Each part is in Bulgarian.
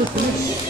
Благодарим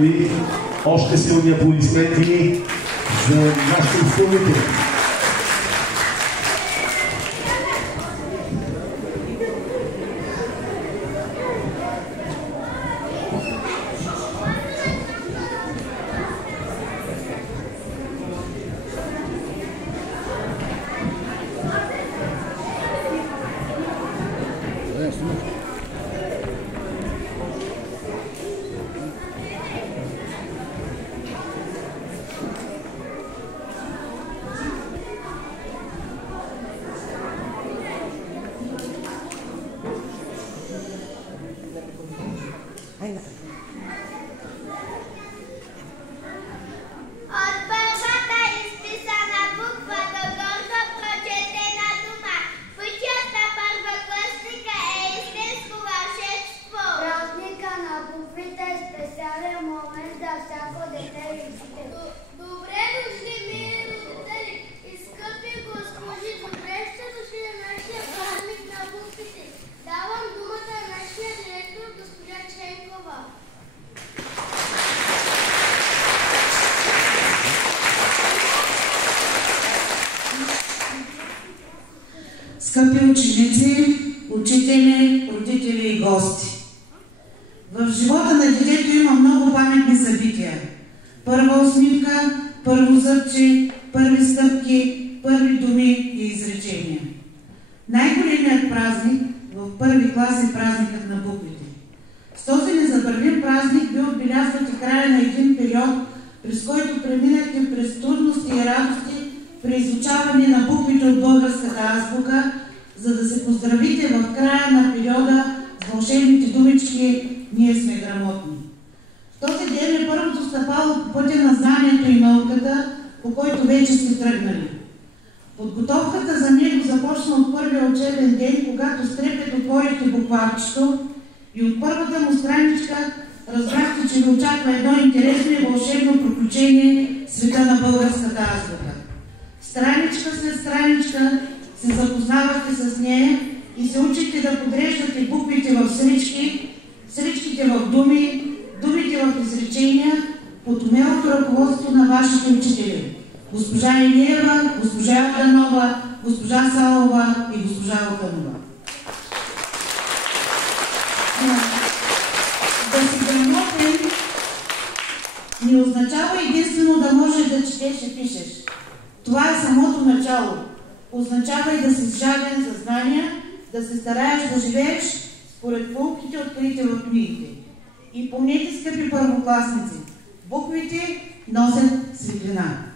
ви. Още силни аплодисменти за нашите изпълнители. Скъпи ученици, учители, родители и гости! В живота на детето има много паметни събития. Първа усмивка, първо зъбче, първи стъпки, първи думи и изречения. Най-големият празник в първи клас е празникът на буквите. С този незабравим празник ви отбелязвате края на един период, през който преминахте през трудности и радости при изучаване на буквите от българската азбука, за да се поздравите в края на периода с вълшебните думички «Ние сме грамотни». В този ден е първото стъпало по пътя на знанието и науката, по който вече сте тръгнали. Подготовката за него започна от първия учебен ден, когато с трепет отворихте букварчето и от първата му страничка разбрахте, че ви очаква едно интересно и вълшебно приключение в света на българската азбука. Страничка след страничка се запознавахте с нея и се учихте да подреждате буквите в срички, сричките в думи, думите в изречения под умелото ръководство на вашите учители. Госпожа Илиева, госпожа Йорданова, госпожа Салова и госпожа Луканова. Да си грамотен не означава единствено да можеш да четеш и пишеш. Това е самото начало. Означава и да си жаден за знания, да се стараеш да живееш според полуките, открити в книгите. И помнете, скъпи първокласници, буквите носят светлина.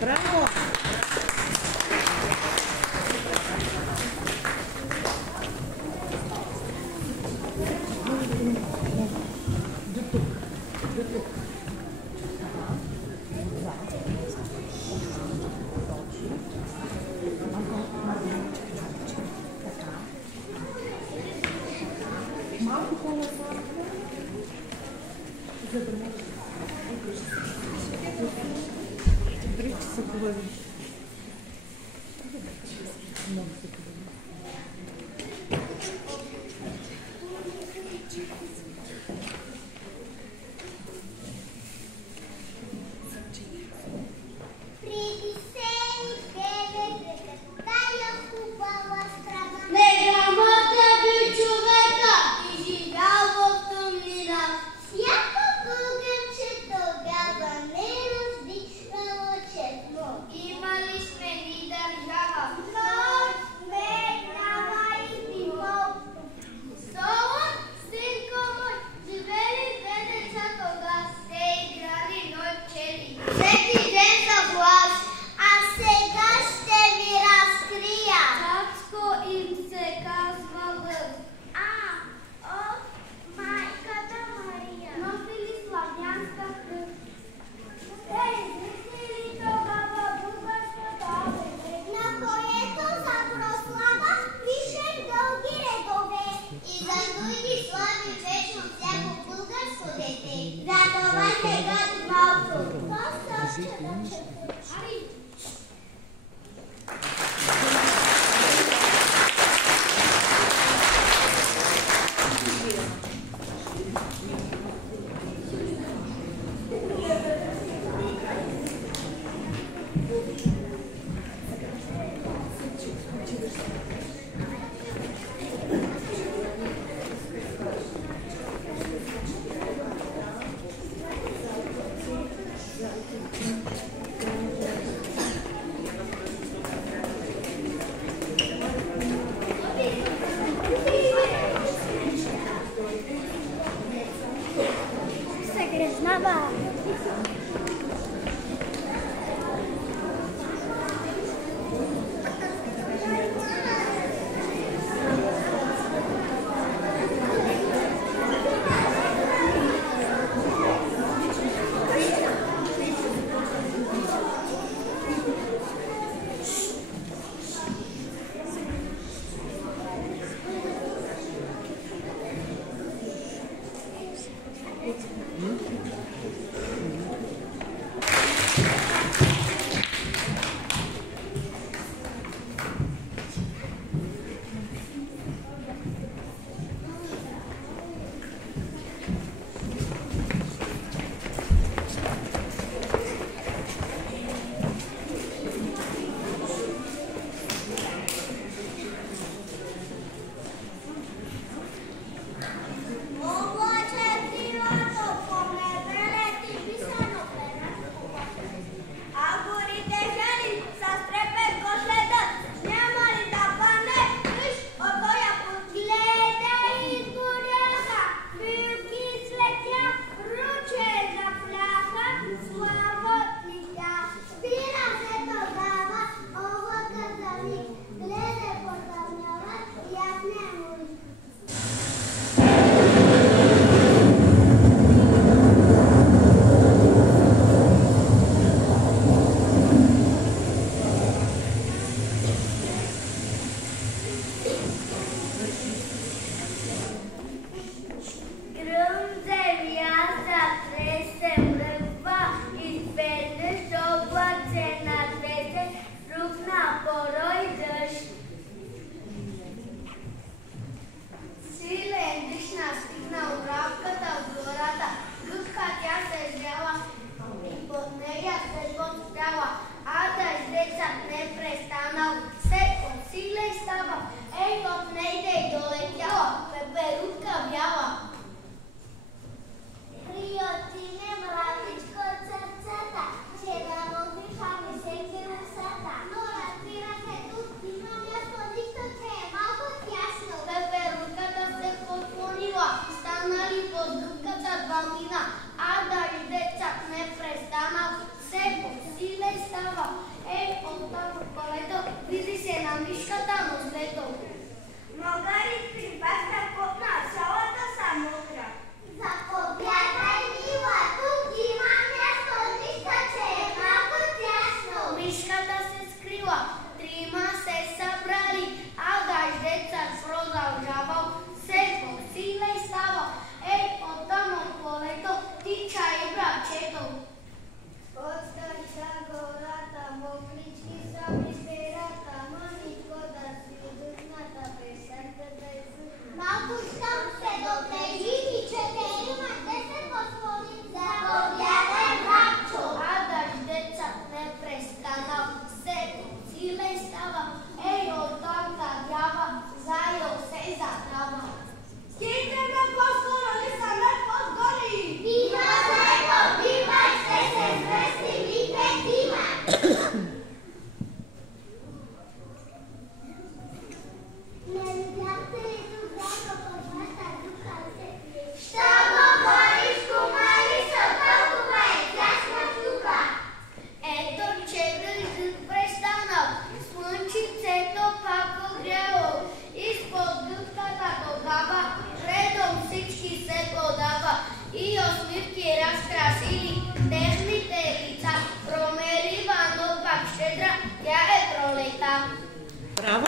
Браво! Имали сме ни държава, но сме Браво!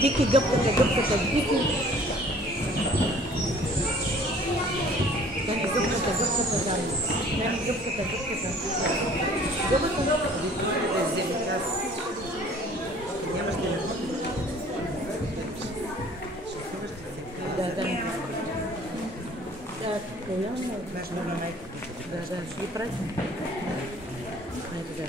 Дики гъбката, дики. Дани гъбката, Дани. Дани гъбката. Гъбката. Нямаш телефон. Да. Да, коляно. Важно на майка. Да, ще ги прави. Майка да.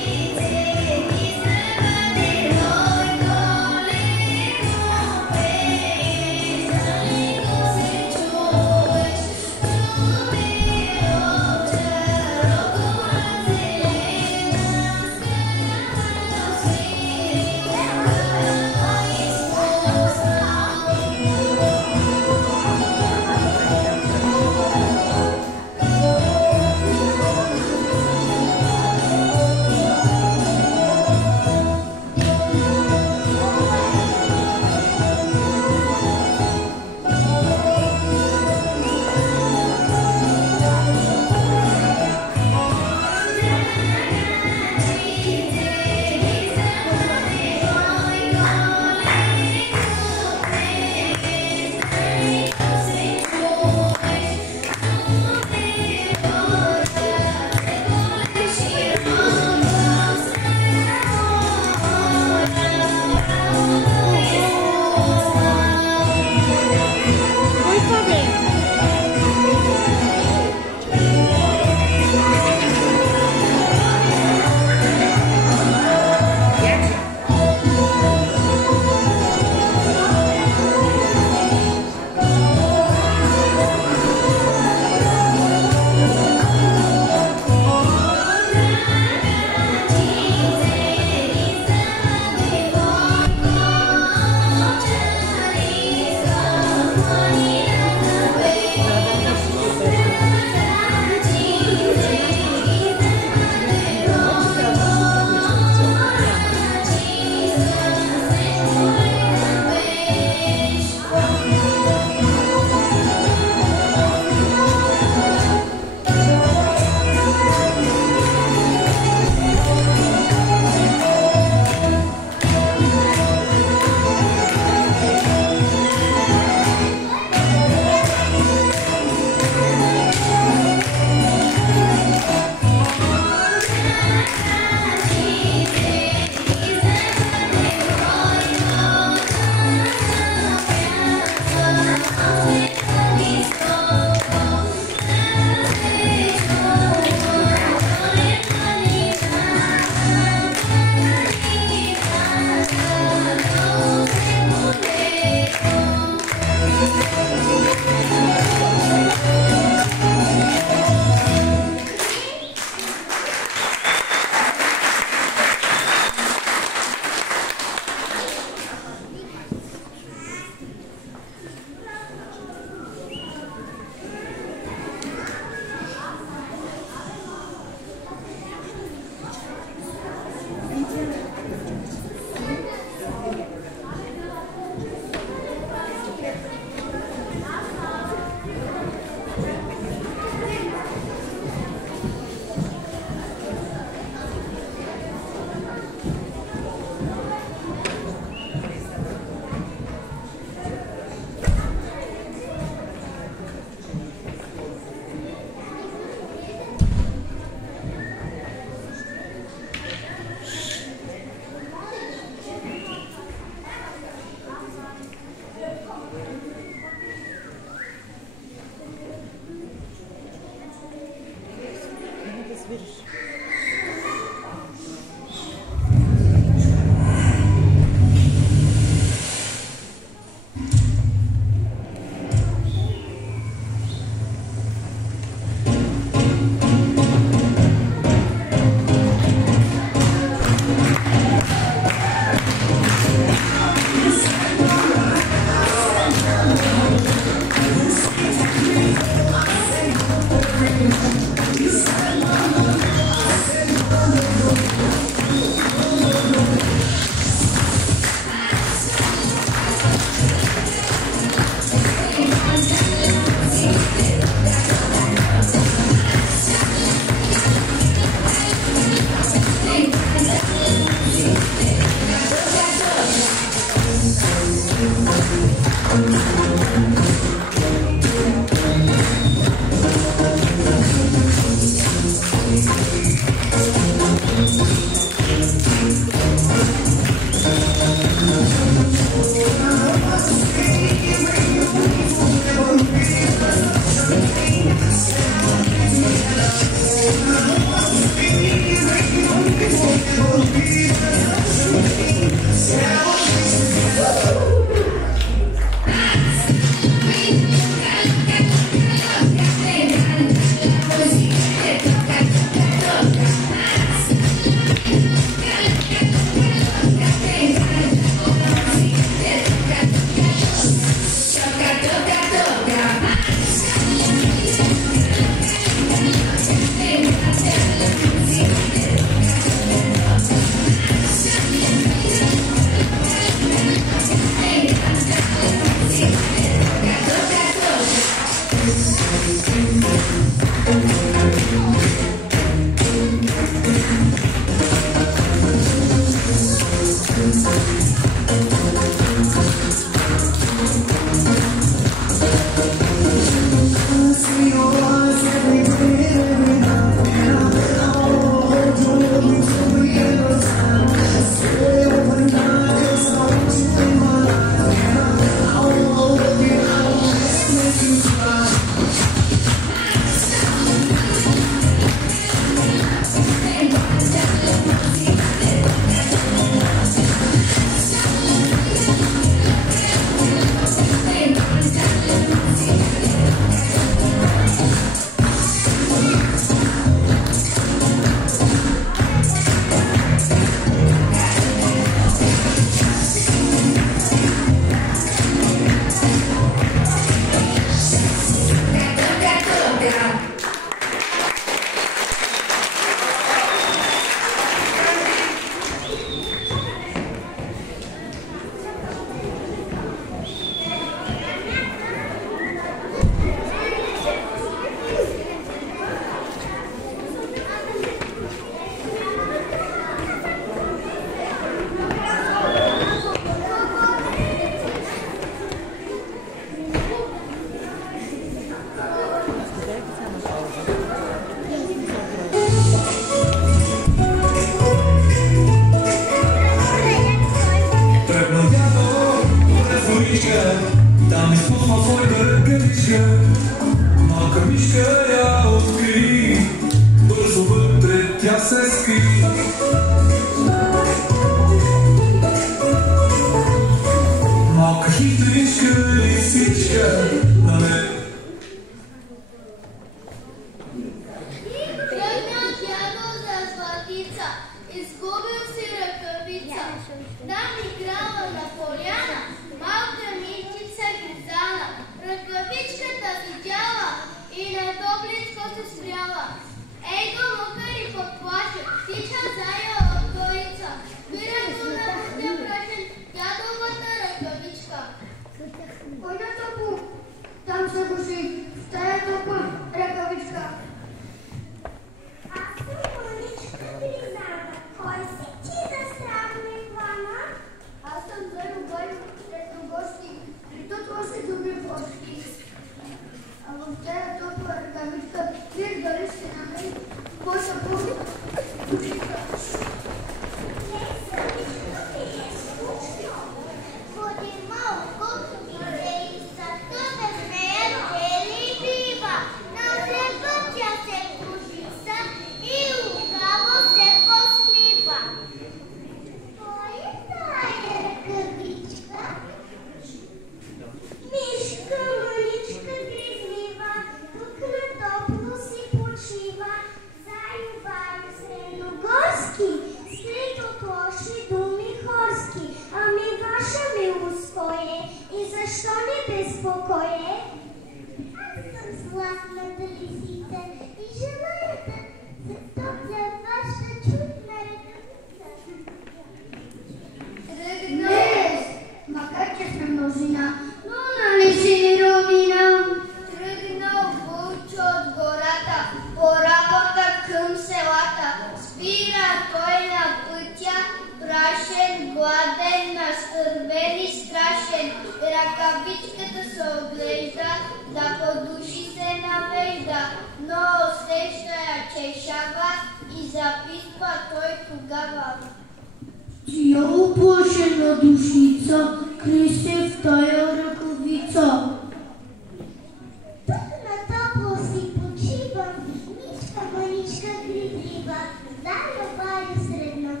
Дальня парі серед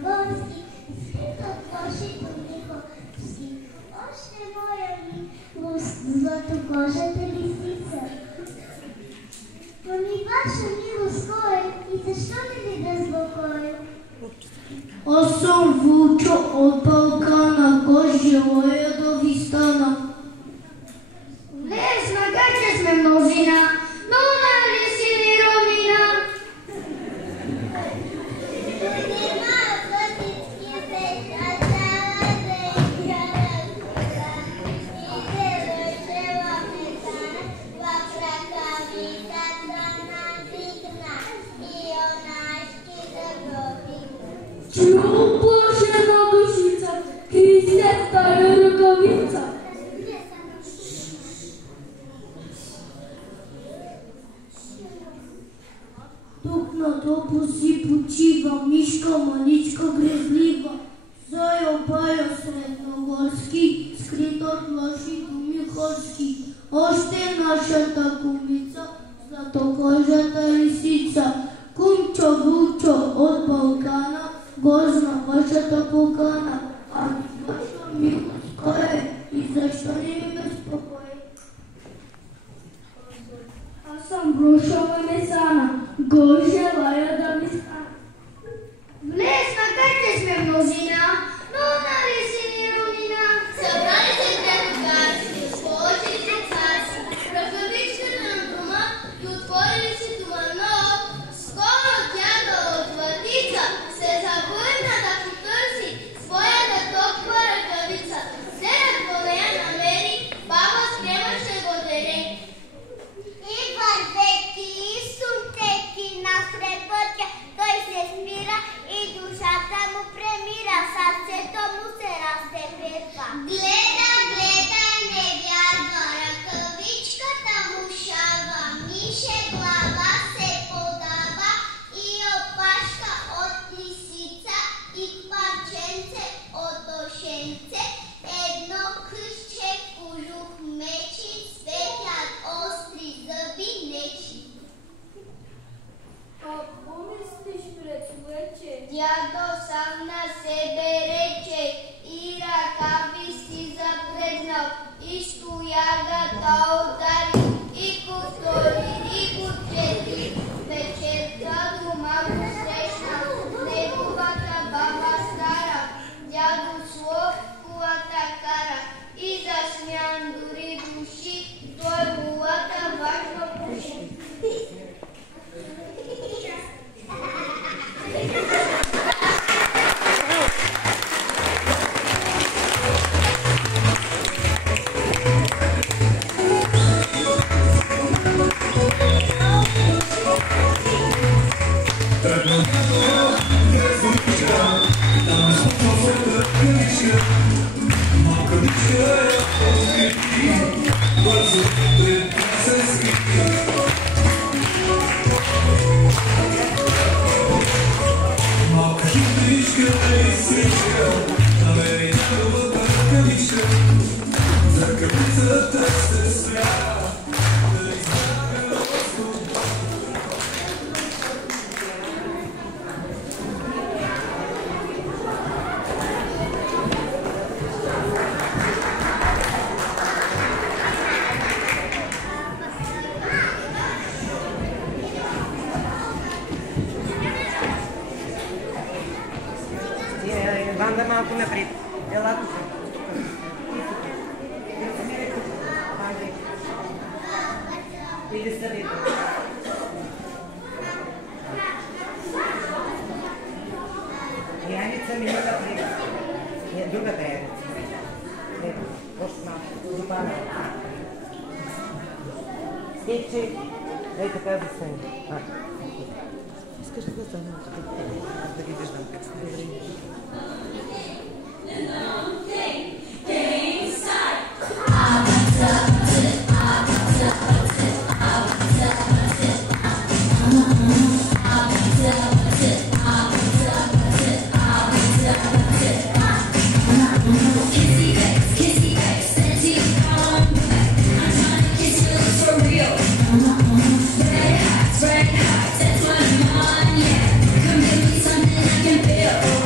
Аз съм Вълчо от Балкана, гост желая да ви стана. Не, знага, че сме мнозина, но нали си ни ровнина? Чупашена душица, Христе стара ръкавица. Тук на топо си почива мишка, маничка грезлива. Зая бая средногорски, скрит от лъжи думи хорски. Още нашата кумица, златокожата лисица. Кумчо Вълчо от Балкана, гост на вашата покана. Ами ваша милост кой е и защо не ми безпокой? Аз съм Брушова Месана, гост желая да ми стана. Влез, макар че сме мнозина, но нали си ни ровнина? Събрали се градогаци, сполучили цаци, ръкавичката на дома и отворили си дома, но скоро тяга от вратица се забърна да потърси своята топла ръкавица. След по нея намери, баба с крема ще го дере. И вървейки и сумтейки насред пътя, той се спира и душата му премира, сърцето му се разтеперва. Гледа, гледа, не вярва, ръкавичката му шава, мише глава се подава и опашка от лисица и парченце от дошенце, едно късче кожух мечи, светят остри зъби нечи. Какво мислиш, братовече? Дядо сам на себе рече и ръкави си запреднал и стоягата удари и повтори и го чети. Вечерта дома го срещнал неговата баба стара. Дядо слов колата кара и засмян дори души, той колата важно пуши. Ванда малко напред. Ела тук. Или съвета. Яница мина напред. Не, другата е. Ето, още малко. Допада. Стече. Ей така да стане. Искаш ли да стане? Да ги виждам как се. Red hot, that's what I'm on, yeah. Come give me something I can feel.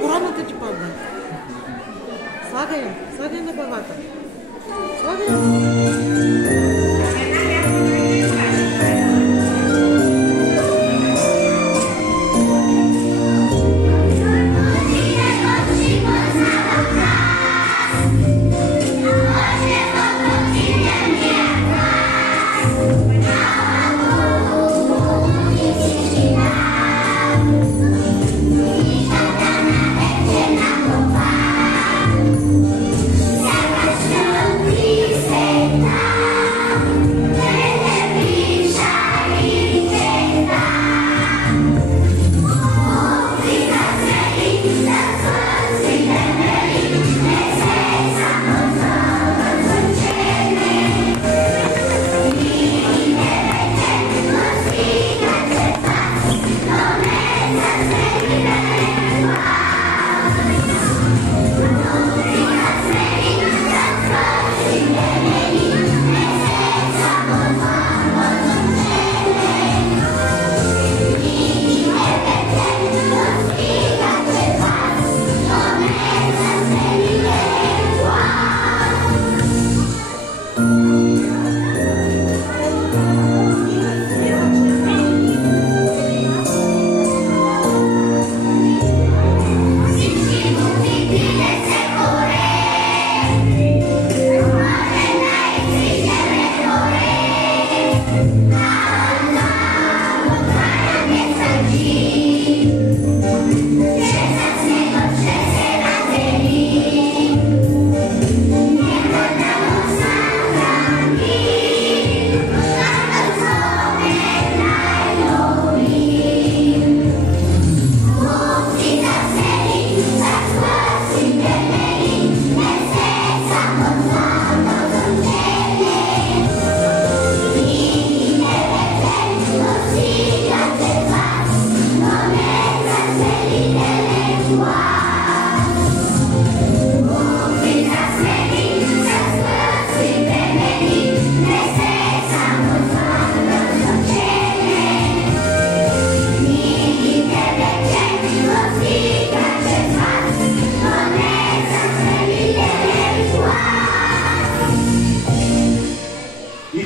Короната ти падна. Слагай на главата. Слагай.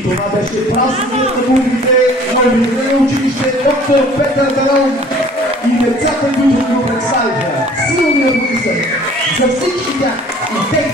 Това беше празникът на музиките на Обединено училище доктор Петър Далон и децата, които го представиха. Силни аплодисменти за всички тях и те